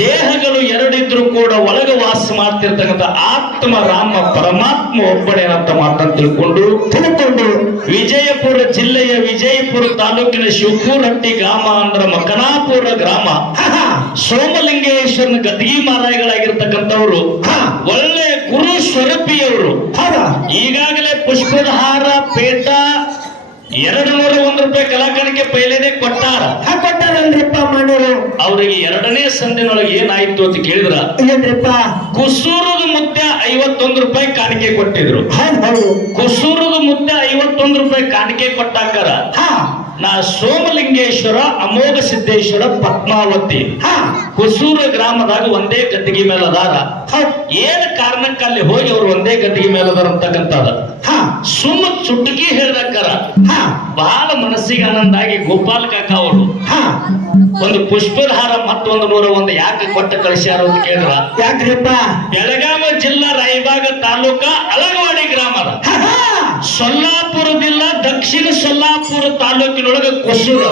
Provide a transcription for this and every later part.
ದೇಹಗಳು ಎರಡಿದ್ರು ಕೂಡ ಒಳಗ ವಾಸ ಮಾಡ್ತಿರ್ತಕ್ಕಂಥ ಆತ್ಮ ರಾಮ ಪರಮಾತ್ಮ ಒಬ್ಬನೇ ಅಂತ ಮಾತನ್ನು ತಿಳ್ಕೊಂಡು ವಿಜಯಪುರ ಜಿಲ್ಲೆಯ ವಿಜಯಪುರ ತಾಲೂಕಿನ ಶಿವಪುರಹಟ್ಟಿ ಗ್ರಾಮ ಅಂದ್ರ ಮಕನಾಪುರ ಗ್ರಾಮ ಸೋಮಲಿಂಗೇಶ್ವರನ ಗದ್ಗಿ ಮಹಾರಾಜಗಳಾಗಿರ್ತಕ್ಕಂಥವ್ರು ಒಳ್ಳೆ ಗುರು ಸ್ವರೂಪಿಯವರು. ಈಗಾಗಲೇ ಪುಷ್ಪದ ಹಾರ ಪೇಟ 201 ರೂಪಾಯಿ ಕಲಾಕಾಣಿಕೆ ಪೈಲೇನೆ ಕೊಟ್ಟಾರಲ್ರಿಪ್ಪ ಮಾಡೋರು. ಅವ್ರಿಗೆ ಎರಡನೇ ಸಂದಿನೊಳಗೆ ಏನಾಯ್ತು ಅಂತ ಕೇಳಿದ್ರ ಏನ್ರಿಪ್ಪ ಕುಸೂರದ ಮುತ್ಯ 51 ರೂಪಾಯಿ ಕಾಣಿಕೆ ಕೊಟ್ಟಿದ್ರು. ಕುಸೂರದ ಮುತ್ಯ 51 ರೂಪಾಯಿ ಕಾಣಿಕೆ ಕೊಟ್ಟಾಕರ ನಾ ಸೋಮಲಿಂಗೇಶ್ವರ ಅಮೋಘ ಸಿದ್ದೇಶ್ವರ ಪದ್ಮಾವತಿ ಕುಸೂರ ಗ್ರಾಮದಾಗ ಒಂದೇ ಗದ್ದಿಗೆ ಮೇಲೆ ಅದಾರ. ಏನ್ ಕಾರಣಕ್ಕೆ ಅಲ್ಲಿ ಹೋಗಿ ಅವ್ರು ಒಂದೇ ಗದ್ದಿಗೆ ಮೇಲೆ ಅದಾರ ಅಂತಕ್ಕಂಥದ ಸುಮ್ಮ ಚುಟುಕಿ ಹೇಳ್ದಕ್ಕಾರ ಬಹಳ ಮನಸ್ಸಿಗೆ ಆನಂದ ಆಗಿ ಗೋಪಾಲ್ ಕಾಕ ಅವರು ಒಂದು ಪುಷ್ಪದ ಹಾರ ಮತ್ತೊಂದು 101 ಯಾಕೆ ಕೊಟ್ಟ ಕಳಿಸ್ಯಾರ ಅಂತ ಕೇಳಿದ್ರ ಯಾಕ್ರಿಪ್ಪ ಬೆಳಗಾವಿ ಜಿಲ್ಲಾ ರಾಯಬಾಗ ತಾಲೂಕ ಅಳಗವಾಡಿ ಗ್ರಾಮದ ಸೊಲ್ಲಾಪುರ ಜಿಲ್ಲಾ ದಕ್ಷಿಣ ಸೊಲ್ಲಾಪುರ ತಾಲೂಕಿನೊಳಗ ಕುಸೂರ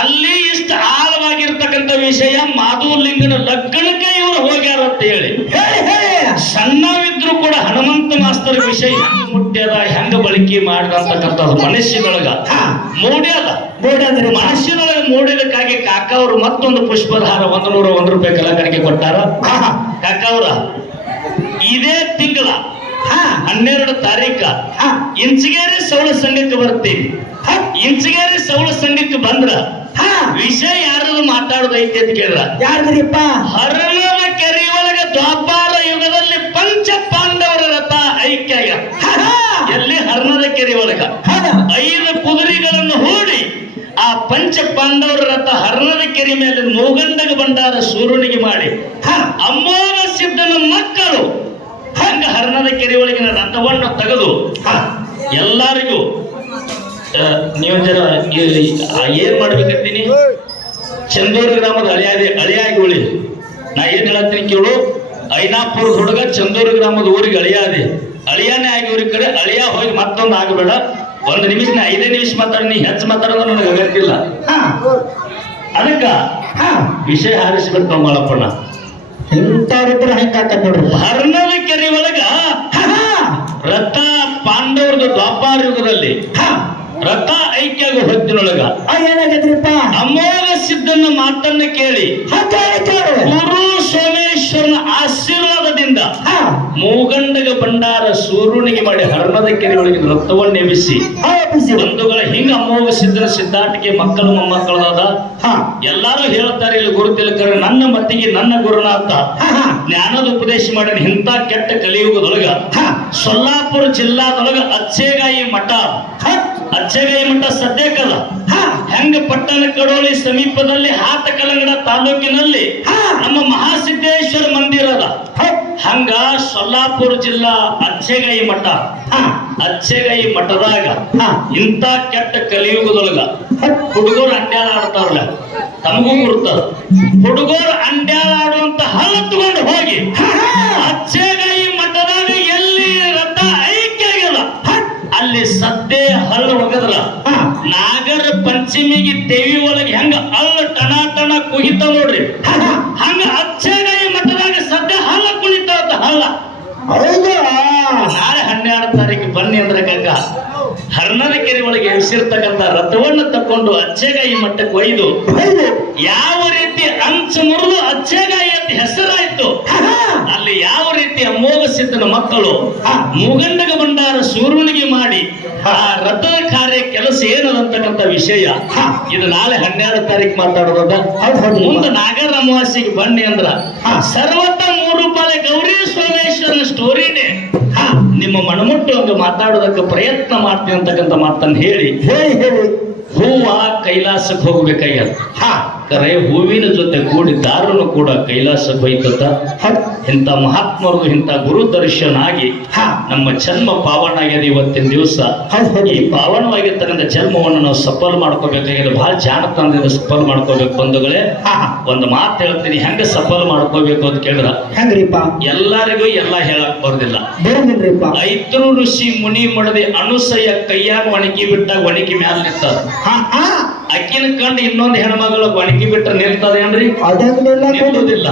ಅಲ್ಲಿ ಇಷ್ಟ ಆಳವಾಗಿರ್ತಕ್ಕಂಥ ವಿಷಯ ಮಾಧುಲಿಂಗನ ಲಗ್ನಕ್ಕೆ ಇವರು ಹೋಗ್ಯಾರ ಅಂತ ಹೇಳಿ ಸಣ್ಣವಿದ್ರು ಕೂಡ ಹನುಮಂತ ಮಾಸ್ತರ್ ವಿಷಯ ಹೆಂಗ ಮುಟ್ಟ್ಯದ ಹೆಂಗ ಬಳಕೆ ಮಾಡಿದಂತಕ್ಕಂಥದ್ದು ಮನಸ್ಸಿನೊಳಗ ಮೂಡ್ಯದ ಮನಸ್ಸಿನೊಳಗ ಮೂಡಿದಕ್ಕಾಗಿ ಕಾಕ ಅವರು ಮತ್ತೊಂದು ಪುಷ್ಪದ ಹಾರ 101 ರೂಪಾಯಿ ಕಲಾಕಾಣಿಕೆ ಕೊಟ್ಟಾರ. ಕಾಕ ಅವರ ಇದೇ ತಿಂಗಳ 12 ತಾರೀಕ ಇಂಚಗೇರಿ ಸೌಳ ಸಂಘಕ್ಕೆ ಬರ್ತೀವಿ. ಇಂಚಗೇರಿ ಸೌಳ ಸಂಘಕ್ಕೆ ಬಂದ್ರ ವಿಷಯ ಯಾರದು ಮಾತಾಡೋದೈತಿ ಅಂತ ಕೇಳಿದ್ರ ಯಾರ್ದ್ರಿಪ್ಪ ಹರಣದ ಕೆರೆ ಒಳಗ ದ್ವಾಪಾರ ಯುಗದಲ್ಲಿ ಪಂಚ ಪಾಂಡವರ ರಥ ಐಕ್ಯ ಎಲ್ಲಿ ಹರಣದ ಕೆರೆ ಒಳಗ 5 ಕುದುರೆಗಳನ್ನು ಹೂಡಿ ಆ ಪಂಚ ಪಾಂಡವರ ರಥ ಹರಣದ ಕೆರೆ ಮೇಲೆ ಮೂಗಂಡಗ ಬಂಡಾರ ಸೂರ್ಯನಿಗೆ ಮಾಡಿ ಅಮೋಘ ಸಿದ್ಧನ ಮಕ್ಕಳು ಹಂಗ ಹರಣದ ಕೆರೆ ಒಳಗಿನ ರಥವನ್ನು ತೆಗೆದು ಎಲ್ಲರಿಗೂ ನೀವು ಜನ ಏನ್ ಮಾಡ್ಬೇಕಂತೀನಿ ಚಂದೂರು ಗ್ರಾಮದ ಅಳಿಯಾಗಿ ಉಳಿ ನಾ ಏನ್ ಹೇಳತ್ತೀನಿ ಕೇಳು. ಐನಾಪುರ ಹುಡುಗ ಚಂದೂರು ಗ್ರಾಮದ ಊರಿಗೆ ಅಳಿಯಾನೇ ಆಗಿ ಊರಿಗೆ ಕಡೆ ಅಳಿಯ ಹೋಗಿ ಮತ್ತೊಂದು ಆಗಬೇಡ. 1 ನಿಮಿಷ 5 ನಿಮಿಷ ಮಾತಾಡ, ನೀ ಹೆಚ್ಚು ಮಾತಾಡೋದು ನನಗೆ ಅಗತ್ಯಿಲ್ಲ. ಅದಕ್ಕ ವಿಷಯ ಹಾರಿಸ್ಬಿಟ್ಟು ಮಾಡಪ್ಪಣ್ಣ ಹರ್ಣದ ಕೆರೆ ಒಳಗ ರಥ ಪಾಂಡವರದ ದ್ವಾಪಾರ ಯುಗದಲ್ಲಿ ರಥ ಐಕ್ಯ ಹೊತ್ತಿನೊಳಗ ಏನಾಗೈತ್ರಿಪ್ಪ ಅಮೋಘ ಸಿದ್ಧನ ಮಾತನ್ನ ಕೇಳಿ ಗುರು ಸೋಮೇಶ್ವರನ ಆಶೀರ್ವಾದದಿಂದ ಮೂಗಂಡಗ ಭಂಡಾರ ಸೂರ್ಯನಿಗೆ ಮಾಡಿ ಹರ್ಣದ ಕೆರೆ ಒಳಗೆ ರಥವನ್ನು ಎಬ್ಬಿಸಿ ಬಂಧುಗಳ ಹಿಂಗ ಅಮೋಘ ಸಿದ್ಧನ ಸಿದ್ಧಾಂತಕ್ಕೆ ಮಕ್ಕಳು ಮೊಮ್ಮಕ್ಕಳಾದ ಎಲ್ಲಾರು ಹೇಳ್ತಾರೆ ಇಲ್ಲಿ ಗುರು ತಿಲಕರು ನನ್ನ ಮಟ್ಟಿಗೆ ನನ್ನ ಗುರುನಾಥ ಜ್ಞಾನದ ಉಪದೇಶ ಮಾಡಿದ ಇಂಥ ಕೆಟ್ಟ ಕಲಿಯುಗದೊಳಗ ಸೊಲ್ಲಾಪುರ ಜಿಲ್ಲಾದೊಳಗ ಅಚ್ಚೇಗಾಯಿ ಮಠ ಸದ್ಯಕ್ಕಲ್ಲ ಹೆಂಗ ಪಟ್ಟಣ ಕಡೋಳಿ ಸಮೀಪದಲ್ಲಿ ಹಾತಕಲಂಗಡ ತಾಲೂಕಿನಲ್ಲಿ ನಮ್ಮ ಮಹಾಸಿದ್ದೇಶ್ವರ ಮಂದಿರ ಅದ. ಹಂಗ ಸೊಲ್ಲಾಪುರ ಜಿಲ್ಲಾ ಅಚ್ಚೇಗಾಯಿ ಮಠದಾಗ ಇಂಥ ಕೆಟ್ಟ ಕಲಿಯುಗದೊಳಗ ಹುಡುಗರು ಅಂಡ್ಯಾಳ ಆಡ್ತಾರಲ್ಲ ತಮಗೂ ಗುರುತದ. ಹುಡುಗರು ಅಂಡ್ಯಾಳ ಆಡುವಂತ ಹಲ್ಲ ತಗೊಂಡು ಹೋಗಿ ಅಚ್ಚೇಗಾಯಿ ಮಠದಾಗ ಎಲ್ಲಿ ರಥ ಐಕ್ಯ ಆಗ್ಯದ ಅಲ್ಲಿ ಸದ್ದೆ ಹಳ್ಳ ಒಗದ್ರ ನಾಗರ ಪಂಚಮಿಗೆ ದೇವಿ ಒಳಗೆ ಹೆಂಗ ಹಳ್ಳ ಟಣ ಕುಗಿತ ನೋಡ್ರಿ ಹಂಗ ಅಚ್ಚೇಗಾಯಿ ಮಠದಾಗ ಸದ್ದೆ ಹಳ್ಳ ಕುಣಿತಾವ ಹಳ್ಳ. ನಾಳೆ 12 ತಾರೀಕು ಬನ್ನಿ ಅಂದ್ರೆ ಕಗ್ಗ ಹರ್ಣದ ಕೆರೆ ಒಳಗೆ ಎಬ್ಸಿರ್ತಕ್ಕಂಥ ರಥವನ್ನು ತಕೊಂಡು ಅಚ್ಚೇಗಾಯಿ ಮಠಕ್ಕೆ ಒಯ್ದು ಯಾವ ರೀತಿ ಅಂಚು ಮುರಿದು ಅಚ್ಚೇಗಾಯಿ ಅಂತ ಹೆಸರಾಯ್ತು ಅಲ್ಲಿ ಯಾವ ರೀತಿ ಅಮೋಘ ಸಿದ್ಧನ ಮಕ್ಕಳು ಮೂಗಂಡಗ ಭಂಡಾರ ಸೂರ್ಯನಿಗೆ ಮಾಡಿ ಆ ರಥದ ಕಾರ್ಯ ಕೆಲಸ ಏನದಂತಕ್ಕಂಥ ವಿಷಯ ಇದು ನಾಳೆ 12 ತಾರೀಕು ಮಾತಾಡೋದ. ಮುಂದೆ ನಾಗರ ಅಮಾವಾಸ್ಯೆಗೆ ಬನ್ನಿ ಅಂದ್ರ ಸರ್ವತ 3 ರೂಪಾಯಿ ಗೌರಿ ಸೋಮೇಶ್ವರನ ಸ್ಟೋರಿನೇ ನಿಮ್ಮ ಮನಮುಟ್ಟು ಹಂಗ ಮಾತಾಡೋದಕ್ಕೆ ಪ್ರಯತ್ನ ಮಾಡ್ತೀನಿ ಅಂತಕ್ಕಂಥ ಮಾತನ್ನು ಹೇಳಿ ಹೂವ ಕೈಲಾಸಕ್ಕೆ ಹೋಗ್ಬೇಕಾಗ್ಯದ. ಕರೆ ಹೂವಿನ ಜೊತೆ ಕೂಡಿ ದಾರನು ಕೂಡ ಕೈಲಾಸಕ್ಕೆ ಹೋಯ್ತದ. ಇಂಥ ಮಹಾತ್ಮರು ಇಂಥ ಗುರು ದರ್ಶನ ಆಗಿ ನಮ್ಮ ಜನ್ಮ ಪಾವನ ಆಗ್ಯದ. ಇವತ್ತಿನ ದಿವಸ ಈ ಪಾವನವಾಗಿರ್ತಕ್ಕಂಥ ಜನ್ಮವನ್ನು ನಾವು ಸಫಲ ಮಾಡ್ಕೋಬೇಕಾಗಿದೆ. ಬಹಳ ಜಾಣತನದಿಂದ ಸಫಲ ಮಾಡ್ಕೋಬೇಕು ಬಂಧುಗಳೇ. ಒಂದು ಮಾತು ಹೇಳ್ತೀನಿ, ಹೆಂಗ ಸಫಲ ಮಾಡ್ಕೋಬೇಕು ಅಂತ ಕೇಳಿದ್ರ ಹೆಂಗ್ರಿಪ್ಪ ಎಲ್ಲರಿಗೂ ಎಲ್ಲ ಹೇಳಕ್ ಬರ್ದಿಲ್ಲ. ಐತರು ಋಷಿ ಮುನಿ ಮಾಡದೆ ಅನುಸಯ ಕೈಯಾಗ ಒಣಗಿ ಬಿಟ್ಟಾಗ ಒಣಗಿ ಮ್ಯಾಲ ನಿಂತದ. ಅಕ್ಕಿನ ಕಂಡು ಇನ್ನೊಂದು ಹೆಣ್ಮಗಳು ಒಣಗಿ ಬಿಟ್ರೆ ನಿಲ್ತದೇನ್ರಿ? ಅದಾದ್ಮೇಲೆ ನಿಲ್ಲುವುದಿಲ್ಲ.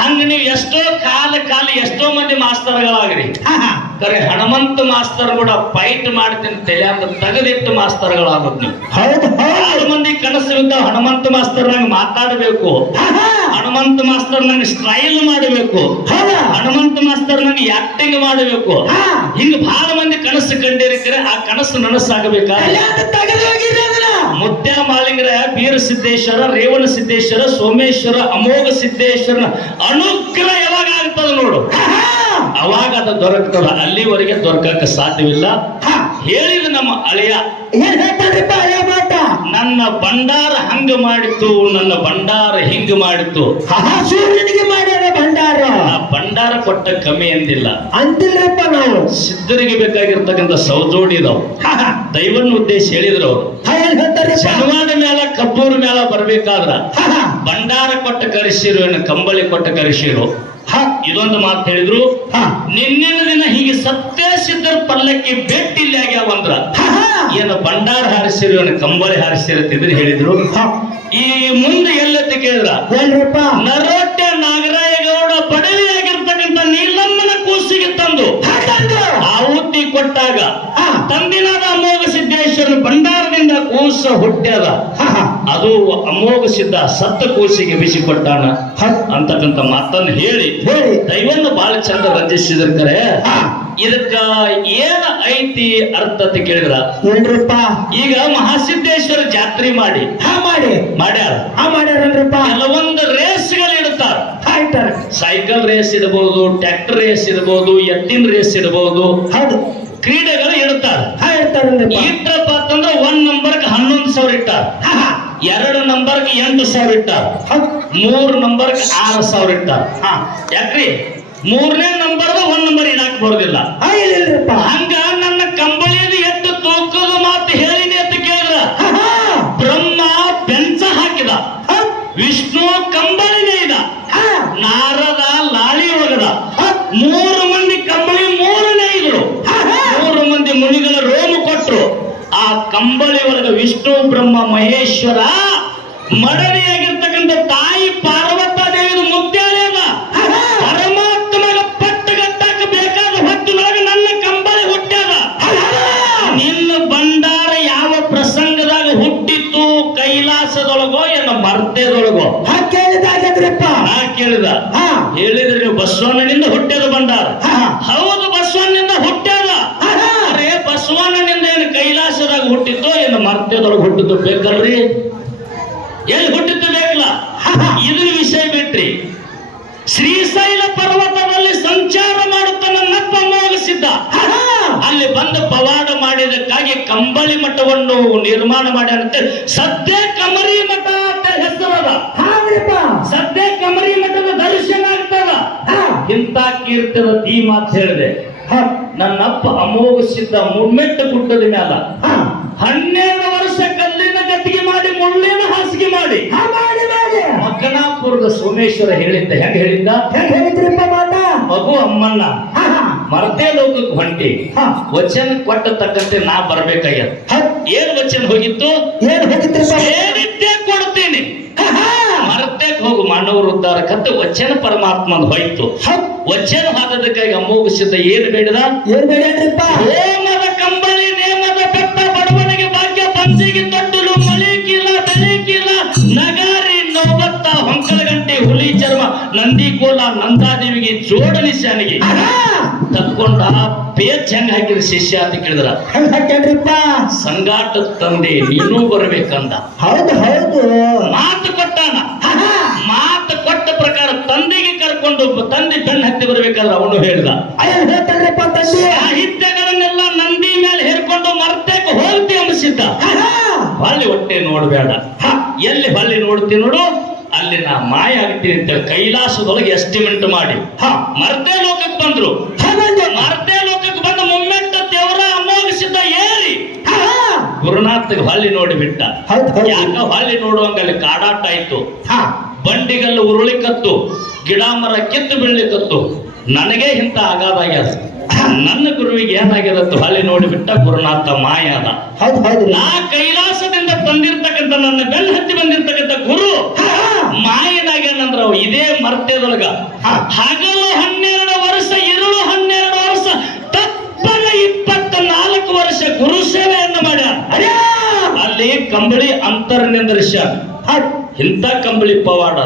ಹಂಗ ನೀವು ಎಷ್ಟೋ ಕಾಲ ಎಷ್ಟೋ ಮಂದಿ ಮಾಸ್ತರ್ಗಳಾಗ್ರಿ, ಕರೆ ಹನುಮಂತ ಮಾಸ್ತರ್ ಕೂಡ ಫೈಟ್ ಮಾಡ್ತೀನಿ ತಲೆಯಾಗ ತೆಗೆದಿಟ್ಟು ಮಾಸ್ತರ್ಗಳಾಗೋದು ನೀವು. ಹೌದು ಆರು ಮಂದಿ ಕನಸು ಬಿದ್ದ ಹನುಮಂತ ಮಾಸ್ತರ್ ನಂಗೆ ಮಾತಾಡಬೇಕು, ಹನುಮಂತ ಮಾಸ್ತರ್ ನಂಗೆ ಸ್ಟೈಲ್ ಮಾಡಬೇಕು, ಹನುಮಂತ ಮಾಸ್ತರ್ ನಂಗೆ ಆಕ್ಟಿಂಗ್ ಮಾಡಬೇಕು, ಹಿಂಗ ಬಹಳ ಮಂದಿ ಕನಸು ಕಂಡಿರಿಕರೆ ಆ ಕನಸು ನನಸಾಗಬೇಕಾ? ಮುತ್ಯ ಮಾಲಿಂಗರಾಯ, ಬೀರ ಸಿದ್ದೇಶ್ವರ, ರೇವಣ ಸಿದ್ದೇಶ್ವರ, ಸೋಮೇಶ್ವರ, ಅಮೋಘ ಸಿದ್ದೇಶ್ವರನ ಅನುಗ್ರಹ ಯಾವಾಗ ಆಗ್ತದ ನೋಡು, ಅವಾಗ ಅದು ದೊರಕ್ತದ. ಅಲ್ಲಿವರೆಗೆ ದೊರಕಕ್ಕೆ ಸಾಧ್ಯವಿಲ್ಲ. ಹೇಳಿದ ನಮ್ಮ ಅಳಿಯ ಏನ್ ಹೇಳ್ತಾರ್ರಿಪ್ಪ ಹಳೆ ಮಾತ? ನನ್ನ ಭಂಡಾರ ಹಂಗ ಮಾಡಿತ್ತು, ನನ್ನ ಭಂಡಾರ ಹಿಂಗ ಮಾಡಿತ್ತು. ಸೂರ್ಯನಿಗೆ ಮಾಡ್ಯಾರ ಭಂಡಾರ. ಆ ಭಂಡಾರ ಕೊಟ್ಟ ಕಮ್ಮಿ ಅಂದಿಲ್ಲ ಅಂತಿಲ್ಲಪ್ಪ ನಾವು. ಸಿದ್ಧರಿಗೆ ಬೇಕಾಗಿರ್ತಕ್ಕಂಥ ಸೌಜೋಡಿ ಇದಾವ್. ದೈವನ ಉದ್ದೇಶ ಹೇಳಿದ್ರು ಅವರು. ಶನಿವಾರ ಮೇಲ ಕಬ್ಬೂರ್ ಮೇಲ ಬರ್ಬೇಕಾದ್ರ ಭಂಡಾರ ಕೊಟ್ಟ ಕರೆಸಿರು, ಕಂಬಳಿ ಕೊಟ್ಟ ಕರೆಸಿರು. ಇದೊಂದು ಮಾತು ಹೇಳಿದ್ರು. ನಿನ್ನಿನ ದಿನ ಹೀಗೆ ಸತ್ಯ ಸಿದ್ಧರ ಪಲ್ಲಕ್ಕಿ ಬೆಟ್ಟಿಲ್ಲಿ ಆಗ್ಯಾವಂದ್ರ ಏನು ಭಂಡಾರ ಹಾರಿಸಿರು, ಏನು ಕಂಬಳಿ ಹಾರಿಸಿರುತ್ತಿದ್ರು ಹೇಳಿದ್ರು. ಈ ಮುಂದೆ ಎಲ್ಲತ್ತ ಕೇಳಿದ್ರ ನರೋಟ್ಯ ನಾಗರಾಯಗೌಡ ಬಡವಿ ಆಗಿರ್ತಕ್ಕಂಥ ನೀಲಮ್ಮನ ಕೂಸಿಗೆ ತಂದು ಆಹುತಿ ಕೊಟ್ಟಾಗ ತಂದಿನಾದ ಅಮೋಘ ಸಿದ್ದೇಶ್ವರನ ಭಂಡಾರದಿಂದ ಕೂಸ ಹುಟ್ಟ್ಯದ. ಅದು ಅಮೋಘ ಸಿದ್ಧ ಸತ್ತ ಕೂಸಿಗೆ ಬಿಸಿ ಕೊಟ್ಟಾನ ಅಂತಕ್ಕಂಥ ಮಾತನ್ನು ಹೇಳಿ ದೈವನ್ನ ಬಹಳ ಚಂದ ರಂಜಿಸಿದ್ರ. ಕರೆ ಇದಕ್ಕ ಏನ ಐತಿ ಅರ್ಥ ಅಂತ ಕೇಳಿದ್ರ, ಈಗ ಮಹಾಸಿದ್ದೇಶ್ವರ ಜಾತ್ರೆ ಮಾಡ್ಯಾರ. ಕೆಲವೊಂದು ರೇಸ್ಗಳು ಇಡ್ತಾರ. ಸೈಕಲ್ ರೇಸ್ ಇಡಬಹುದು, ಟ್ರ್ಯಾಕ್ಟರ್ ರೇಸ್ ಇಡಬಹುದು, ಎತ್ತಿನ ರೇಸ್ ಇಡಬಹುದು, ಕ್ರೀಡೆಗಳು ಇಡ್ತಾರ. ಇಟ್ಟಪ್ಪ ಅಂತಂದ್ರೆ 1 ನಂಬರ್ಗೆ 11,000 ಇಟ್ಟಾರ, 2 ನಂಬರ್ಗೆ 8,000 ಇಟ್ಟಾರ, 3 ನಂಬರ್ಗೆ 6,000 ಇಟ್ಟಾರ. ಯಾಕ್ರಿ 3ನೇ ನಂಬರ್ದ 1 ನಂಬರ್ ಇಡಾಕ್ ಬರೋದಿಲ್ಲ. ಹಂಗ ನನ್ನ ಕಂಬಳಿಯದು ಎಷ್ಟು ತೂಕದ ಮಾತು ಹೇಳಿನಿ ಅಂತ ಕೇಳಿದ್ರ, ಬ್ರಹ್ಮ ಬೆಂಚ ಹಾಕಿದ, ವಿಷ್ಣು ಕಂಬಳಿನೇ ಇದ, ನಾರದ ಲಾಳಿ ಒಗದ, 3 ಮಂದಿ ಕಂಬಳಿ 3ನೇ ಇದ್ರು, 3 ಮಂದಿ ಮುನಿಗಳ ರೋಮ ಕೊಟ್ರು. ಆ ಕಂಬಳಿ ಒಳಗ ವಿಷ್ಣು ಬ್ರಹ್ಮ ಮಹೇಶ್ವರ ಮಡದಿಯಾಗಿರ್ತಕ್ಕಂಥ ತಾಯಿ ಪಾರ್ವತಾ ದೇವಿ ಮುಗ್ದಾಳೇವ ಪರಮಾತ್ಮಗ ಪಟ್ಟಗಟ್ಟಾಕ ಬೇಕಾದ ಹೊತ್ತಿನೊಳಗೆ ನನ್ನ ಕಂಬಳಿ ಹುಟ್ಟ್ಯಾದ. ನಿನ್ನ ಭಂಡಾರ ಯಾವ ಪ್ರಸಂಗದಾಗ ಹುಟ್ಟಿತ್ತು, ಕೈಲಾಸದೊಳಗೋ ಏನ ಮರ್ತ್ಯದೊಳಗೋ? ಕೇಳಿದ ಹೇಳಿದ್ರೆ ನೀವು ಬಸವಣ್ಣನಿಂದ ಹುಟ್ಟ್ಯದ ಭಂಡಾರ. ಹೌದು, ಬಸವಣ್ಣನಿಂದ ಹುಟ್ಟ್ಯದ. ಅರೆ ಬಸವಣ್ಣನಿಂದ ಏನು ಕೈಲಾಸದಾಗ ಹುಟ್ಟಿತ್ತು, ಏನು ಮರ್ತ್ಯದೊಳಗೆ ಹುಟ್ಟಿದ್ದು ಬೇಕಲ್ರಿ? ಎಲ್ಲಿ ಹುಟ್ಟಿದ್ದು ಬೇಕಲ್ಲ? ಇದನ್ನ ವಿಷಯ ಬಿಟ್ರಿ ಶ್ರೀಶೈಲ ಪರ್ವತದಲ್ಲಿ ಸಂಚಾರ ಮಾಡುತ್ತ ನನ್ನಪ್ಪ ಮೋಗಿಸಿದ್ದ. ಅಲ್ಲಿ ಬಂದು ಪವಾಡ ಮಾಡಿದಕ್ಕಾಗಿ ಕಂಬಳಿ ಮಠವನ್ನು ನಿರ್ಮಾಣ ಮಾಡ್ಯಾನಂತೆ. ಸದ್ಯ ಕಮರಿ ಮಠ ಅಂತ ಹೆಸರದ. ಸದ್ಯ ಕಮರಿ ಮಠದ ದರ್ಶನ ಆಗ್ತದ. ಇಂಥ ಕೀರ್ತದ ಈ ಮಾತು ಹೇಳಿದೆ. ನನ್ನಪ್ಪ ಅಮೋಘ ಸಿದ್ಧ ಮುಮ್ಮೆಟ್ಟು ಗುಡ್ಡದ ಮ್ಯಾಲ 12 ವರ್ಷ ಕಲ್ಲಿನ ಗದ್ದಿಗೆ ಮಾಡಿ ಮುಳ್ಳಿನ ಹಾಸಿಗೆ ಮಾಡಿ ಮಕ್ಕನಾಪುರದ ಸೋಮೇಶ್ವರ ಹೇಳಿದ್ದ. ಹೆಂಗ ಹೇಳಿದ್ದ? ಮಗು ಅಮ್ಮನ್ನ ಮರ್ತೆ ಲೋಕಕ್ಕೆ ಹೊಂಟಿ ವಚನ ಕೊಟ್ಟ ತಕ್ಕಂತೆ ನಾ ಬರ್ಬೇಕಾಗ್ಯದ. ಏನ್ ವಚನ ಹೋಗಿತ್ತು? ಏನಿದ್ದೇ ಕೊಡ್ತೀನಿ, ಮರ್ತೇಕ್ ಹೋಗು ಮಾನವರು ಉದ್ಧಾರಕ್ಕಂತ ವಚನ ಪರಮಾತ್ಮಂದು ಹೋಯ್ತು. ವಚನ ಹಾದದಕ್ಕಾಗಿ ಅಮೋಘ ಸಿದ್ಧ ಏನ್ ಬೇಡದ? ಹೋಮದ ಕಂಬಳಿ ನೇಮದ ಬೆಟ್ಟ ಬಡವನಿಗೆ ಭಾಗ್ಯ ಪಂಚಿಗೆ ತೊಟ್ಟಲು ಮಳಿಕಿಲ್ಲ ಬೆಳಿಕಿಲ್ಲ ನಗಾರಿ ನೌಬತ್ತ ಹೊಂಕಲ ಗಂಟೆ ಹುಲಿ ಚರ್ಮ ನಂದಿ ಕೋಲ ನಂದಾದೇವಿಗೆ ಜೋಡಣಿ ಶಾನಿಗೆ ತಕ್ಕೊಂಡ ಪೇಚ್ ಹೆಂಗ್ ಹಾಕಿದ ಶಿಷ್ಯ ಅಂತ ಕೇಳಿದ್ರ, ಸಂಗಾಟ ತಂದೆ ನೀನು ಬರ್ಬೇಕಂದ. ಹೌದು ಮಾತು ಕೊಟ್ಟಾನ. ಮಾತು ಕೊಟ್ಟ ಪ್ರಕಾರ ತಂದೆಗೆ ಕರ್ಕೊಂಡು ತಂದೆ ಬೆನ್ನ ಹತ್ತಿ ಬರ್ಬೇಕಾದ್ರೆ ಅವನು ಹೇಳಿದ. ಸಾಹಿತ್ಯಗಳನ್ನೆಲ್ಲ ನಂದಿ ಮೇಲೆ ಹೇರ್ಕೊಂಡು ಮರ್ತಕ್ಕೆ ಹೋಗ್ತಿ ಅಂಬಿಸಿದ್ದ. ಹೊಳ್ಳಿ ಹೊಟ್ಟೆ ನೋಡ್ಬೇಡ, ಎಲ್ಲಿ ಹೊಳ್ಳಿ ನೋಡ್ತಿ ನೋಡು ಅಲ್ಲಿ ನಾ ಮಾಯ ಆಗ್ತೀನಿ ಅಂತ ಕೈಲಾಸದೊಳಗೆ ಎಸ್ಟಿಮೇಟ್ ಮಾಡಿ ಮರ್ತೆ ಲೋಕಕ್ಕೆ ಬಂದ್ರು. ಮರ್ತೆ ಲೋಕಕ್ಕೆ ಬಂದು ಮುಮ್ಮೆಟ್ಟ ದೇವರ ಅಮೋಘ ಸಿದ್ಧ ಏರಿ ಗುರುನಾಥಗೆ ಹೊಳ್ಳಿ ನೋಡಿ ಬಿಟ್ಟ. ಯಾಕ ಹೊಳ್ಳಿ ನೋಡುವಂಗ ಅಲ್ಲಿ ಕಾಡಾಟ ಆಯ್ತು. ಬಂಡಿಗಲ್ಲ ಉರುಳಿಕತ್ತು, ಗಿಡ ಮರ ಕಿತ್ತು ಬೀಳ್ಲಿಕತ್ತು. ನನಗೆ ಇಂತ ಆಗಾದಾಗ್ಯದ. ನನ್ನ ಗುರುವಿಗೆ ಏನಾಗ್ಯದತ್ತು ಹೊಳ್ಳಿ ನೋಡಿಬಿಟ್ಟ. ಗುರುನಾಥ ಮಾಯಾದ. ನಾ ಕೈಲಾಸದಿಂದ ತಂದಿರ್ತಕ್ಕಂಥ ನನ್ನ ಬೆನ್ನ ಹತ್ತಿ ಬಂದಿರ್ತಕ್ಕಂಥ ಗುರು ಹಾ, ಮಾಯನಾಗ್ಯಾನಂದ್ರ ಅವ ಇದೇ ಮರ್ತ್ಯದೊಳಗ ಹಗಲು 12 ವರ್ಷ ಇರುಳು 12 ವರ್ಷ ತಪ್ಪನ 24 ವರ್ಷ ಗುರು ಸೇವೆಯನ್ನು ಮಾಡ್ಯಾರ. ಅಡ್ಯಾ! ಅಲ್ಲಿ ಕಂಬಳಿ ಅಂತರ್ನಿಂದ್ರಿಸ ಹಟ್. ಇಂಥ ಕಂಬಳಿ ಪವಾಡ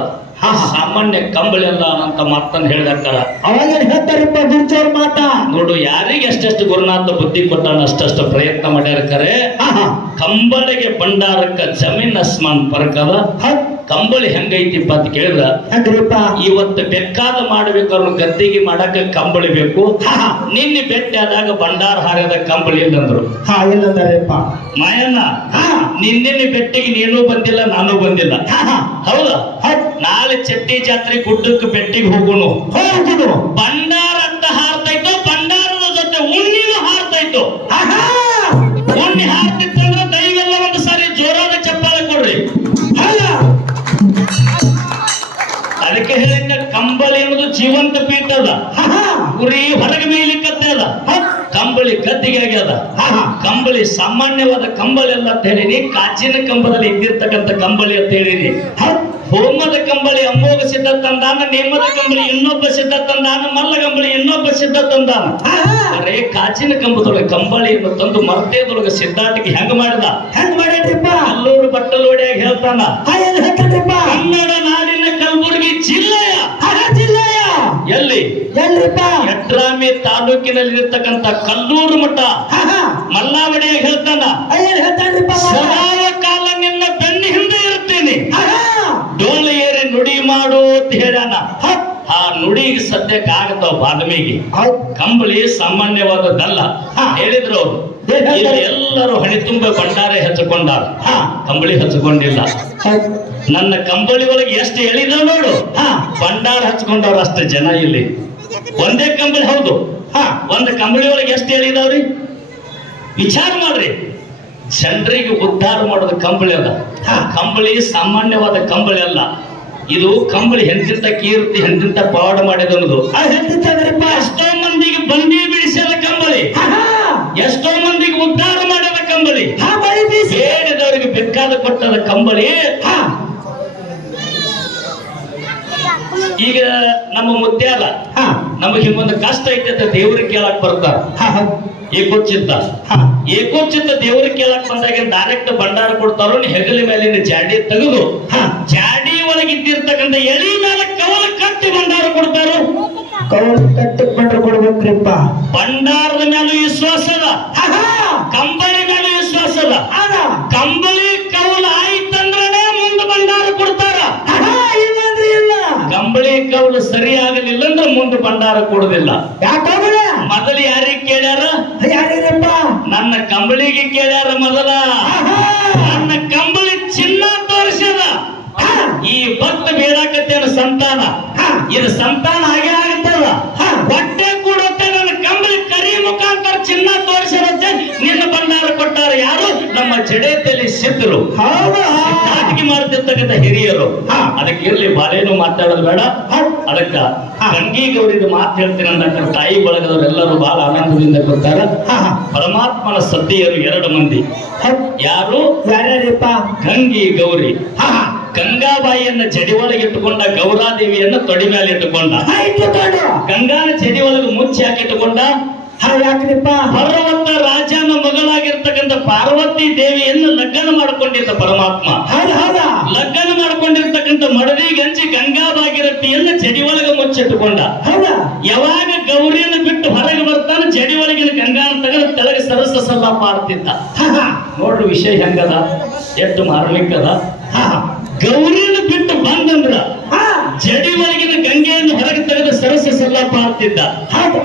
ಹಾ, ಹಾ. ಸಾಮಾನ್ಯ ಕಂಬಳಿ ಅಲ್ಲ ಅಂತ ಮಾತನ್ನು ಹೇಳಿದಾರ. ಅವಾಗೇನ್ ಹೇಳ್ತಾರಪ್ಪ ದುರ್ಜೋರ್ ಮಾತ. ನೋಡು, ಯಾರಿಗೆ ಎಷ್ಟೆಷ್ಟು ಗುರುನಾಥ ಬುದ್ಧಿ ಕೊಟ್ಟಾನ ಅಷ್ಟಷ್ಟು ಪ್ರಯತ್ನ ಮಾಡ್ಯಾರ. ಕರೆ ಹಾ, ಹಾ. ಕಂಬಳಿಗೆ ಭಂಡಾರಕ್ಕ ಜಮೀನ್ ಅಸ್ಮಾನ್ ಪರಕದ. ಹಟ್. ಕಂಬಳಿ ಹೆಂಗೈತಿಪ್ಪ ಅಂತ ಕೇಳಿದ್ರ, ಹೆಂಗ್ರಿಪ್ಪ? ಇವತ್ತು ಬೇಕಾದ ಮಾಡ್ಬೇಕಾದ್ರು ಗದ್ದಿಗೆ ಮಾಡಕ ಕಂಬಳಿ ಬೇಕು. ಹಾ, ಹಾ. ನಿನ್ನೆ ಭೇಟಿ ಆದಾಗ ಭಂಡಾರ ಹಾರದ ಕಂಬಳಿ ಇಲ್ಲಂದ್ರು. ಹಾ, ಇಲ್ಲಂದಾರಪ್ಪ. ಮಾಯಣ್ಣ, ಹಾ. ನಿನ್ನೆ ಬೆಟ್ಟಿಗೆ ನೀನು ಬಂದಿಲ್ಲ, ನಾನು ಬಂದಿಲ್ಲ. ಹಾ, ಹಾ. ಹೌದಾ? ಹಟ್. ನಾಳೆ ಚಟ್ಟಿ ಜಾತ್ರೆ ಗುಡ್ಡಕ್ಕೆ ಬೆಟ್ಟಿಗೆ ಹೋಗೋಣ. ಹೋಗುದು. ಭಂಡಾರ ಅಂತ ಹಾರ್ತೈತೋ, ಭಂಡಾರದ ಜೊತೆ ಉಣ್ಣಿನೂ ಹಾರ್ತೈತೋ. ಆಹಾ! ಉಣ್ಣಿ ಹಾರ್ತಿತ್ತಂದ್ರೆ ದೈವೆಲ್ಲ ಒಂದು ಸಾರಿ ಜೋರಾದ ಚಪ್ಪಾಳೆ ಕೊಡ್ರಿ. ಹೌದಾ? ಅದಕ್ಕೆ ಹೇಳಿದ್ದ ಕಂಬಳಿ ಅನ್ನೋದು ಜೀವಂತ ಪೀಠ ಅದ. ಹಾ, ಹಾ. ಗುರಿ ಹೊರಗೆ ಮೇಲಿಕ್ಕತ್ತೆ ಅದ. ಹಟ್. ಕಂಬಳಿ ಗದ್ದಿಗೆ ಆಗ್ಯದ. ಹಾ, ಹಾ. ಕಂಬಳಿ ಸಾಮಾನ್ಯವಾದ ಕಂಬಳಿ ಅಲ್ಲ ಅಂತ ಹೇಳಿನಿ. ಕಾಚಿನ ಕಂಬದಲ್ಲಿ ಇದ್ದಿರ್ತಕ್ಕಂಥ ಕಂಬಳಿ ಅಂತ ಹೇಳಿನಿ. ಹಟ್. ಹೋಮದ ಕಂಬಳಿ ಅಮೋಘ ಸಿದ್ಧ ತಂದಾನ, ನೇಮದ ಕಂಬಳಿ ಇನ್ನೊಬ್ಬ ಸಿದ್ಧ ತಂದಾನ, ಮಲ್ಲ ಕಂಬಳಿ ಇನ್ನೊಬ್ಬ ಸಿದ್ಧ ತಂದಾನ. ಆಹಾ! ಅರೆ ಕಾಚಿನ ಕಂಬದೊಳಗೆ ಕಂಬಳಿಯನ್ನು ತಂದು ಮರ್ತ್ಯದೊಳಗೆ ಸಿದ್ಧಾಟಿಗೆ ಹೆಂಗ ಮಾಡಿದ? ಹೆಂಗ್ ಮಾಡ್ಯಾನ್ರಿಪ್ಪ? ಅಲ್ಲೂರು ಬಟ್ಟಲೋಡಿಯಾಗಿ ಹೇಳ್ತಾನ, ಹಾ, ಏನ್ ಹೇಳ್ತಾನ್ರಿಪ್ಪ? ಕನ್ನಡ ನಾಡಿನ ಕಲಬುರಗಿ ಜಿಲ್ಲೆಯ ಆಹಾ, ಜಿಲ್ಲೆಯ ಎಲ್ಲಿ ಎಲ್ರಿಪ್ಪ? ಯಡ್ರಾಮಿ ತಾಲೂಕಿನಲ್ಲಿ ಇರ್ತಕ್ಕಂಥ ಕಲ್ಲೂರು ಮಠ ಹಾ, ಹಾ. ಮಲ್ಲಾವಡಿಯಾಗಿ ಹೇಳ್ತಾನ, ಏನ್ ಹೇಳ್ತಾನ್ರಿಪ್ಪ? ಸದಾವ ಕಾಲ ನಿನ್ನ ಬೆನ್ನಿ ಹಿಂದೆ ಇರ್ತೀನಿ, ಆಹಾ! ಡೋಲು ಏರಿ ನುಡಿ ಮಾಡು ಅಂತ ಹೇಳ್ಯಾನ. ಹಟ್. ಆ ನುಡಿಗೆ ಸದ್ಯಕ್ಕೆ ಆಗತ್ತಾವ ಬಾದಾಮಿಗೆ. ಹೌದ್. ಕಂಬಳಿ ಸಾಮಾನ್ಯವಾದದ್ದಲ್ಲ. ಹಾ. ಹೇಳಿದ್ರು ಅವರು, ಏನ್ ಹೇಳ್ತಾರೆ? ಇಲ್ಲಿ ಎಲ್ಲರೂ ಹಣಿ ತುಂಬ ಭಂಡಾರೆ ಹಚ್ಚಿಕೊಂಡಾರ. ಹಾ. ಕಂಬಳಿ ಹಚ್ಚಿಕೊಂಡಿಲ್ಲ. ಹೌದ್. ನನ್ನ ಕಂಬಳಿ ಒಳಗೆ ಎಷ್ಟು ಎಳಿದಾವ ನೋಡು. ಹಾ. ಭಂಡಾರ ಹಚ್ಕೊಂಡವ್ರು ಅಷ್ಟು ಜನ ಇಲ್ಲಿ. ಒಂದೇ ಕಂಬಳಿ, ಹೌದು. ಹಾ. ಒಂದು ಕಂಬಳಿ ಒಳಗೆ ಎಷ್ಟು ಎಳಿದಾವ್ರಿ? ವಿಚಾರ ಮಾಡ್ರಿ. ಜನರಿಗೆ ಉದ್ಧಾರ ಮಾಡೋದು ಕಂಬಳಿ ಅದ. ಹಾ. ಕಂಬಳಿ ಸಾಮಾನ್ಯವಾದ ಕಂಬಳಿ ಅಲ್ಲ. ಇದು ಕಂಬಳಿ ಎಂತಿಂತ ಕೀರ್ತಿ, ಎಂತಿಂತ ಪವಾಡ ಮಾಡಿದನ್ನೋದು. ಆ, ಹೇಳ್ತಿದ್ದಾನ್ರಿಪ್ಪ. ಎಷ್ಟೋ ಮಂದಿಗೆ ಬಂದಿ ಬಿಡಿಸ್ಯಾದ ಕಂಬಳಿ, ಆಹಾ! ಎಷ್ಟೋ ಮಂದಿಗೆ ಉದ್ಧಾರ ಮಾಡಿದ ಕಂಬಳಿ, ಹಾ, ಮಳಿ ಬೀಸಿ. ಹೇಳಿದವರಿಗೆ ಬೇಕಾದ ಕೊಟ್ಟದ ಕಂಬಳಿ. ಹಾ. ಈಗ ನಮ್ಮ ಮುತ್ಯಾಲ ಹಾ. ನಮಗೆ ಹಿಂಗೊಂದು ಕಷ್ಟ ಐತೆ ಅಂತ ದೇವ್ರಿಗೆ ಕೇಳಕ್ ಬರ್ತಾರ. ಹಾ, ಹೌದ್. ಏಕೋಚಿತ್ತ ಹಾ. ಏಕೋಚಿತ್ತ ದೇವ್ರಿಗೆ ಕೇಳಕ್ ಬಂದಾಗ ಡೈರೆಕ್ಟ್ ಭಂಡಾರ ಕೊಡ್ತಾರೋ, ಹೆಗಲಿ ಮೇಲಿನ ಜಾಡಿ ತೆಗೆದು ಹಾ. ಜಾಡಿ ಒಳಗೆ ಇದ್ದಿರ್ತಕ್ಕಂಥ ಎಳಿ ಮೇಲೆ ಕವಲ ಕಟ್ಟಿ ಭಂಡಾರ ಕೊಡ್ತಾರೋ. ಕೌಲ್ ಕಟ್ಟಕ್ ಬಂದ್ರೆ ಕೊಡ್ಬೇಕ್ರಿಪ್ಪ. ಭಂಡಾರದ ಮೇಲೂ ವಿಶ್ವಾಸ ಅದ, ಆಹಾ! ಕಂಬಳಿ ಮೇಲೂ ವಿಶ್ವಾಸ ಅದ. ಆಗ. ಕಂಬಳಿ ಕವಲ ಆಯ್ತಂದ್ರೆ ಮುಂದೆ ಭಂಡಾರ ಕೊಡ್ತಾರ. ಆಹಾ, ಇಲ್ಲಂದ್ರೆ ಇಲ್ಲ. ಕಂಬಳಿ ಕವಲು ಸರಿಯಾಗಲಿಲ್ಲ ಅಂದ್ರೆ ಮುಂದೆ ಭಂಡಾರ ಕೊಡುದಿಲ್ಲ. ಯಾಕಾಗಲ್ಲ? ಮೊದಲು ಯಾರಿಗೆ ಕೇಳ್ಯಾರ? ಯಾರಿರಪ್ಪ? ನನ್ನ ಕಂಬಳಿಗೆ ಕೇಳ್ಯಾರ ಮೊದಲ. ಆಹಾ! ನನ್ನ ಕಂಬಳಿ ಚಿನ್ನ ತೋರಿಸ್ಯದ. ಹಾ. ಈ ಭಕ್ತ ಬೇಡಾಕತ್ತೇನ ಸಂತಾನ. ಹಾ. ಇದು ಸಂತಾನ ಹಾಗೆ ಆಗತ್ತದ. ಹಾ. ಹೊಟ್ಟೆ ಕೂಡತ್ತೆ. ನನ್ನ ಕಂಬಳಿ ಕರಿ ಮುಖಾಂತರ ಚಿನ್ನ ತೋರಿಸಿರತ್ತೆ. ನಿನ್ನ ಭಂಡಾರ ಕೊಟ್ಟಾರ ಯಾರು? ನಮ್ಮ ಜಡೇತಲ್ಲಿ ಸಿದ್ಧರು. ಹೌದಾ? ನಾಟಕಿ ಮಾಡ್ತಿರ್ತಕ್ಕಂಥ ಹಿರಿಯರು. ಹಾ. ಅದಕ್ಕೆ ಇರ್ಲಿ, ಬಾಳೇನು ಮಾತಾಡೋದು ಬೇಡ. ಹೌದ್. ಅದಕ್ಕ ಹಾ. ಗಂಗಿ ಗೌರಿದು ಮಾತು ಹೇಳ್ತೀನಿ ಅಂದ ತಾಯಿ ಬಳಗದವರೆಲ್ಲರೂ ಬಹಳ ಆನಂದದಿಂದ ಕೊಡ್ತಾರ. ಹಾ, ಹಾ. ಪರಮಾತ್ಮನ ಸತಿಯರು 2 ಮಂದಿ. ಹೌದ್. ಯಾರು? ಯಾರ್ಯಾರಿಪ್ಪ? ಗಂಗಿ ಗೌರಿ. ಹಾ, ಹಾ. ಗಂಗಾಬಾಯಿಯನ್ನ ಜಡಿ ಒಳಗೆ ಇಟ್ಟುಕೊಂಡ, ಗೌರಾದೇವಿಯನ್ನ ತೊಡಿ ಮೇಲೆ ಇಟ್ಟುಕೊಂಡ. ಹಾ, ಇಟ್ಟುಕೊಂಡು. ಗಂಗಾನ ಜಡಿ ಒಳಗೆ ಮುಚ್ಚಿ ಹಾಕಿಟ್ಟುಕೊಂಡ. ಹಾ, ಯಾಕ್ರಿಪ್ಪ? ಪರ್ವತ ರಾಜನ ಮಗಳಾಗಿರ್ತಕ್ಕಂಥ ಪಾರ್ವತಿ ದೇವಿಯನ್ನು ಲಗ್ನ ಮಾಡಿಕೊಂಡಿದ್ದ ಪರಮಾತ್ಮ. ಹೌದ, ಹೌದಾ? ಲಗ್ನ ಮಾಡಿಕೊಂಡಿರ್ತಕ್ಕಂಥ ಮಡದಿ ಗಂಜಿ ಗಂಗಾಭಾಗಿರತಿಯನ್ನು ಜಡಿ ಒಳಗೆ ಮುಚ್ಚಿಟ್ಟುಕೊಂಡ. ಹೌದಾ? ಯಾವಾಗ ಗೌರಿಯನ್ನು ಬಿಟ್ಟು ಹೊರಗೆ ಬರ್ತಾನೆ, ಜಡಿ ಒಳಗಿನ ಗಂಗಾನ ತೆಗೆದು ತೆಳಗೆ ಸರಸ ಸಲ್ಲಾಪ ಆಡ್ತಿದ್ದ. ಹಾ, ಹಾ. ನೋಡ್ರಿ ವಿಷಯ ಹೆಂಗದ, ಎಷ್ಟು ಮಾರ್ಮಿಕದ. ಹಾ, ಹಾ. ಗೌರಿಯನ್ನು ಬಿಟ್ಟು ಬಂದಂದ್ರ ಹಾ. ಜಡಿ ಒಳಗಿನ ಗಂಗೆಯನ್ನು ಹೊರಗೆ ತೆಗೆದು ಸರಸ ಸಲ್ಲಾಪ ಆಡ್ತಿದ್ದ. ಹೌದು.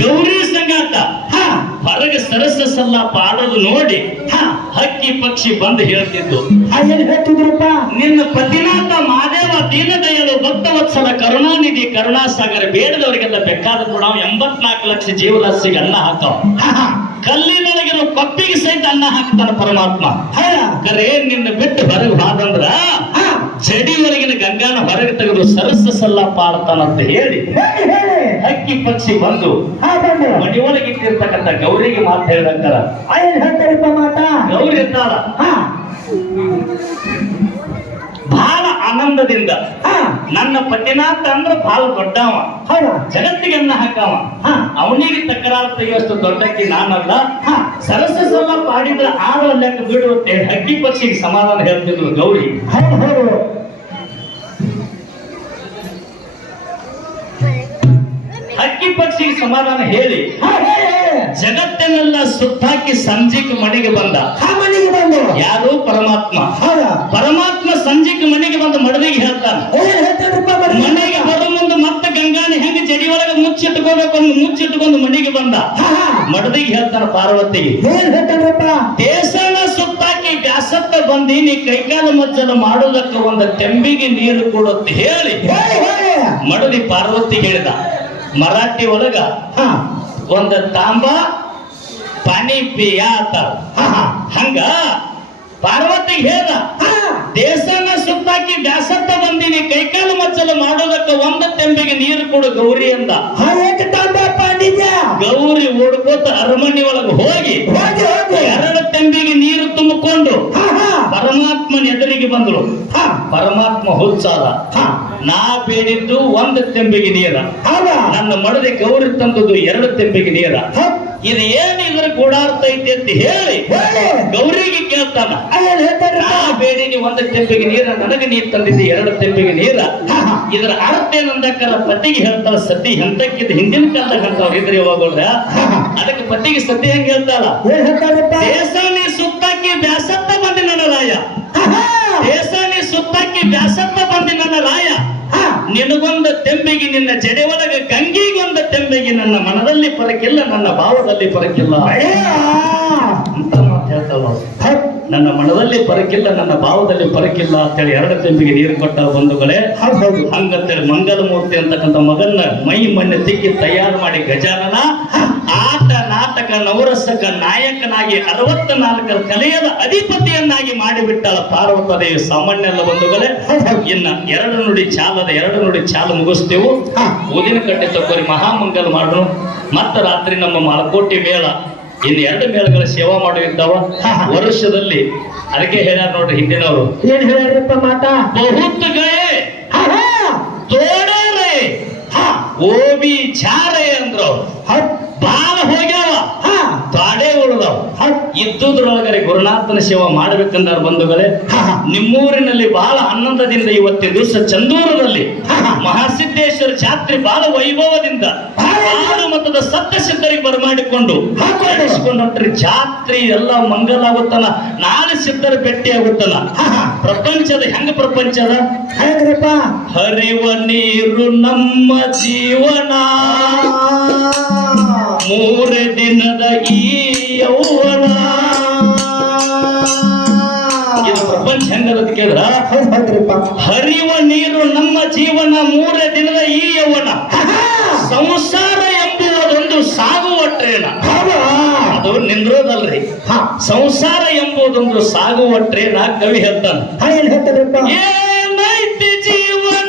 ಗೌರಿ ಸಂಗಾತ ಹಾ. ಹೊರಗೆ ಸರಸ ಸಲ್ಲಾಪ ಆಡೋದು ನೋಡಿ ಹಾ. ಹಕ್ಕಿ ಪಕ್ಷಿ ಬಂದು ಹೇಳ್ತಿದ್ದು, ಹಾ, ಏನ್ ಹೇಳ್ತಿದ್ರಪ್ಪ? ನಿನ್ನ ಪತಿನಾಥ ಮಾದೇವ ದೀನದಯಾಳು ಭಕ್ತವತ್ಸಲ ಕರುಣಾನಿಧಿ ಕರುಣಾಸಾಗರ ಬೇಡದವರಿಗೆಲ್ಲ ಬೇಕಾದ ಕೂಡ 84 ಲಕ್ಷ ಜೀವರಾಶಿಗೆ ಅನ್ನ ಹಾಕವ. ಹಾ, ಹಾ. ಕಲ್ಲಿನೊಳಗಿರೋ ಕಪ್ಪಿಗೆ ಸಹಿತ ಅನ್ನ ಹಾಕ್ತಾನ ಪರಮಾತ್ಮ. ಹೌದಾ? ಕರೆ ನಿನ್ನ ಬಿಟ್ಟು ಹೊರಗೆ ಹೋದಂದ್ರ ಹಾ. ಜಡಿ ಒಳಗಿನ ಗಂಗಾನ ಹೊರಗೆ ತೆಗೆದು ಸರಸ ಸಲ್ಲಾಪ ಆಡ್ತಾನಂತ ಹೇಳಿ ಹೇಳಿ, ಹೇಳಿ. ಹಕ್ಕಿ ಪಕ್ಷಿ ಬಂದು ಹಾ, ಬಂದ. ತಕೊಂಡು ಮನೆಯೊಳಗೆ ಇಟ್ಟಿರ್ತಕ್ಕಂಥ ಗೌರಿಗೆ ಮಾತು ಹೇಳ್ದಂತಾರ. ಏನ್ ಹೇಳ್ತಾರಪ್ಪ ಮಾತಾ ಗೌರಿ ಇರ್ತಾಳ ಹಾ ಬಹಳ ಆನಂದದಿಂದ ಹಾ ನನ್ನ ಪತಿನಾಥ ಅಂದ್ರ ಬಹಳ ದೊಡ್ಡವ, ಹೌದಾ ಜಗತ್ತಿಗೆ ಅನ್ನ ಹಾಕವ, ಹಾ ಅವನಿಗೆ ತಕರಾರು ತೆಗೆಯುವಷ್ಟು ದೊಡ್ಡಕ್ಕಿ ನಾನಲ್ಲ. ಹಾ ಸರಸ ಸಲ ಪಾಡಿದ್ರ ಆಳ ಲೆಕ್ಕ ಬಿಡುತ್ತೆ ಹಕ್ಕಿ ಪಕ್ಷಿಗೆ ಸಮಾಧಾನ ಹೇಳ್ತಿದ್ರು ಗೌರಿ. ಹೌದು ಹೌದು ಹಕ್ಕಿ ಪಕ್ಷಿಗೆ ಸಮಾಧಾನ ಹೇಳಿ ಹಾ ಹೇಳಿ ಹೇಳಿ ಜಗತ್ತನ್ನೆಲ್ಲ ಸುತ್ತಾಕಿ ಸಂಜೆಗೆ ಮನೆಗೆ ಬಂದ. ಆ ಮನೆಗೆ ಬಂದು ಯಾರು? ಪರಮಾತ್ಮ. ಹೌದಾ ಪರಮಾತ್ಮ ಸಂಜೆಗೆ ಮನೆಗೆ ಬಂದು ಮಡದಿಗೆ ಹೇಳ್ತಾನ. ಏನ್ ಹೇಳ್ತಾರಪ್ಪ ಮನೆಗೆ ಬರೋ ಮುಂದೆ ಮತ್ತೆ ಗಂಗಾನ ಹೆಂಗ ಜಡಿ ಒಳಗೆ ಮುಚ್ಚಿಟ್ಕೋಬೇಕು ಮುಚ್ಚಿಟ್ಕೊಂಡು ಮನೆಗೆ ಬಂದ. ಹಾ ಹಾ ಮಡದಿಗೆ ಹೇಳ್ತಾನ ಪಾರ್ವತಿಗೆ, ಏನ್ ಹೇಳ್ತಾರಪ್ಪ ದೇಶನ ಸುತ್ತಾಕಿ ಬ್ಯಾಸತ್ತ ಬಂದಿ ನೀ ಕೈಕಾಲ ಮಜ್ಜನ ಮಾಡೋದಕ್ಕೆ ಒಂದು ತೆಂಬಿಗೆ ನೀರು ಕೊಡುತ್ತೆ ಹೇಳಿ ಹೇಳಿ ಹೇಳಿ ಮಡದಿ ಪಾರ್ವತಿ ಹೇಳಿದ. ಮರಾಠಿ ಒಳಗ ಹಾ ಒಂದು ತಾಂಬ ಪಾನಿ ಪಿಯಾತ ಹಾ ಹಾ ಹಂಗ ಪಾರ್ವತಿಗೆ ಹೇಳ್ದ, ಹಾ ದೇಶನ ಸುತ್ತಾಕಿ ಬ್ಯಾಸತ್ತ ಬಂದಿನಿ ಕೈಕಾಲ ಮಚ್ಚಲ ಮಾಡೋದಕ್ಕೆ ಒಂದು ತೆಂಬಿಗೆ ನೀರು ಕೊಡು ಗೌರಿ ಅಂದ. ಹಾ ಏಕೆ ತಾಂಬಪ್ಪ ನಿಜ ಗೌರಿ ಓಡ್ಕೋತ ಅರಮನೆ ಒಳಗೆ ಹೋಗಿ ಹೋಗಿ ಹೋಗಿ 2 ತೆಂಬಿಗೆ ನೀರು ತುಂಬಿಕೊಂಡು ಹಾ ಹಾ ಪರಮಾತ್ಮನ ಎದುರಿಗೆ ಬಂದ್ರು. ಹಾ ಪರಮಾತ್ಮ ಹುಚ್ಚಾದ, ಹಾ ನಾ ಬೇಡಿದ್ದು 1 ತೆಂಬಿಗೆ ನೀರ, ಹೌದಾ ನನ್ನ ಮಡದಿ ಗೌರಿ ತಂದದ್ದು 2 ತೆಂಬಿಗೆ ನೀರ. ಹಾ ಇದು ಏನ್ ಇದ್ರ ಗೂಡಾರ್ಥ ಐತಿ ಅಂತ ಹೇಳಿ ಹೇಳಿ ಗೌರಿಗೆ ಕೇಳ್ತಾನ. ಏನ್ ಹೇಳ್ತಾರಪ್ಪ ನಾ ಬೇಡಿ ನೀ 1 ತೆಂಬಿಗೆ ನೀರ, ನನಗೆ ನೀ ತಂದಿದ್ದಿ 2 ತೆಂಬಿಗೆ ನೀರ. ಹಾ ಹಾ ಇದರ ಅರ್ಥ ಏನಂದಕ್ಕಲ್ಲ ಪತಿಗೆ ಹೇಳ್ತಾಳ ಸತಿ ಹೆಂತಕ್ಕಿದ್ ಹಿಂದಿನ ಕಾಲದಾಗ ಅಂತವ್ರು ಇದ್ರಿ ಯಾವಾಗಲ್ರ ಹಾ ಹಾ ಅದಕ್ಕೆ ಪತಿಗೆ ಸತಿ ಹೆಂಗ್ ಹೇಳ್ತಾಳ, ಏನ್ ಹೇಳ್ತಾರಪ್ಪ ದೇಶ ನೀ ಸುತ್ತಾಕಿ ಬ್ಯಾಸತ್ತ ಬಂದಿ ನನ್ನ ರಾಯ, ಹಾ ಹಾ ದೇಶ ನೀ ಸುತ್ತಾಕಿ ಬ್ಯಾಸತ್ತ ಬಂದಿ ನನ್ನ ರಾಯ, ಹಾ ನಿನಗೊಂದು ತೆಂಬಿಗೆ ನಿನ್ನ ಜಡೆ ಒಳಗೆ ಗಂಗಿಗೊಂದು ತೆಂಬಿಗೆ ನನ್ನ ಮನದಲ್ಲಿ ಪರಕಿಲ್ಲ, ನನ್ನ ಭಾವದಲ್ಲಿ ಪರಕಿಲ್ಲ ಅಂತ ಮಾತು ಹೇಳ್ತಾಳ. ನನ್ನ ಮನದಲ್ಲಿ ಪರಕಿಲ್ಲ, ನನ್ನ ಭಾವದಲ್ಲಿ ಪರಕಿಲ್ಲ ಅಂತೇಳಿ 2 ತೆಂಬಿಗೆ ನೀರು ಕೊಟ್ಟ ಬಂಧುಗಳೇ. ಹೌದು ಹಂಗಂತೇಳಿ ಮಂಗಲಮೂರ್ತಿ ಅಂತಕ್ಕಂಥ ಮಗನ್ನ ಮೈ ಮಣ್ಣೆ ತಿಕ್ಕಿ ತಯಾರು ಮಾಡಿ ಗಜಾನನ ಆಟ ನಾಟಕ ನವರಸಕ ನಾಯಕನಾಗಿ 64 ಕಲೆಯದ ಅಧಿಪತಿಯನ್ನಾಗಿ ಮಾಡಿಬಿಟ್ಟಾಳ ಪಾರ್ವತದೇವಿ. ಸಾಮಾನ್ಯ ಅಲ್ಲ ಬಂಧುಗಳೇ. ಇನ್ನ 2 ನುಡಿ ಚಾಲದ 2 ನುಡಿ ಚಾಲ ಮುಗಿಸ್ತೇವು. ಊದಿನ ಕಟ್ಟೆ ತಕ್ಕೋರಿ ಮಹಾಮಂಗಲ ಮಾಡೋಣ. ಮತ್ತ ರಾತ್ರಿ ನಮ್ಮ ಮಾಲಕೋಟಿ ಮೇಳ, ಇನ್ನು 2 ಮೇಳಗಳ ಸೇವಾ ಮಾಡಿದ್ದಾವ ವರ್ಷದಲ್ಲಿ. ಅದಕ್ಕೆ ಹೇಳ್ಯಾರ ನೋಡ್ರಿ ಹಿಂದಿನವರು, ಏನ್ ಹೇಳ್ಯಾರಪ್ಪ ಮಾತಾ ಬಹುತ್ ಗಯೆ ಹಾ ಹಾ ತೋಡೇ ರೇ ಹಾ ಓಬಿ ಚಾರೆ ಅಂದ್ರು. ಬಾಳ ಹೋಗ್ಯಾವ ಹಾ ತಾಡೇ ಉಳಿದವ. ಇದ್ದುದ್ರೊಳಗರೆ ಗುರುನಾಥನ ಸೇವಾ ಮಾಡ್ಬೇಕಂದಾರ ಬಂಧುಗಳೇ. ನಿಮ್ಮೂರಿನಲ್ಲಿ ಬಹಳ ಆನಂದದಿಂದ ಇವತ್ತಿನ ದಿವಸ ಚಂದೂರಿನಲ್ಲಿ ಮಹಾಸಿದ್ದೇಶ್ವರ ಜಾತ್ರೆ ಬಹಳ ವೈಭವದಿಂದ ಆರು ಮತದ ಸತ್ಯ ಸಿದ್ಧರಿಗೆ ಬರಮಾಡಿಕೊಂಡು ಹೊಂಟ್ರಿ. ಜಾತ್ರೆ ಎಲ್ಲ ಮಂಗಲ ಆಗುತ್ತಲ್ಲ, ನಾಳೆ ಸಿದ್ಧರ ಭೇಟಿ ಆಗುತ್ತಲ್ಲ. ಪ್ರಪಂಚದ ಹೆಂಗ ಪ್ರಪಂಚದ ಹೇಗ್ರಪ್ಪ ಹರಿವ ನೀರು ನಮ್ಮ ಜೀವನ, 3 ದಿನದ ಈ ಯೌವನ. ಇದು ಪ್ರಪಂಚ ಹೆಂಗದ ಕೇಳಿದ್ರ, ಹೌದ್ರಪ್ಪ ಹರಿವ ನೀರು ನಮ್ಮ ಜೀವನ, 3 ದಿನದ ಈ ಯೌವನ. ಸಂಸಾರ ಎಂಬುವುದೊಂದು ಸಾಗುವ ಟ್ರೇನ, ಅದು ನಿಂದ್ರೋದಲ್ರಿ. ಸಂಸಾರ ಎಂಬುದೊಂದು ಸಾಗುವ ಟ್ರೇನ. ಕವಿ ಹೇಳ್ತಾನೆ, ಏನ್ ಹೇಳ್ತಾರಪ್ಪ ಏನೈತಿ ಜೀವನ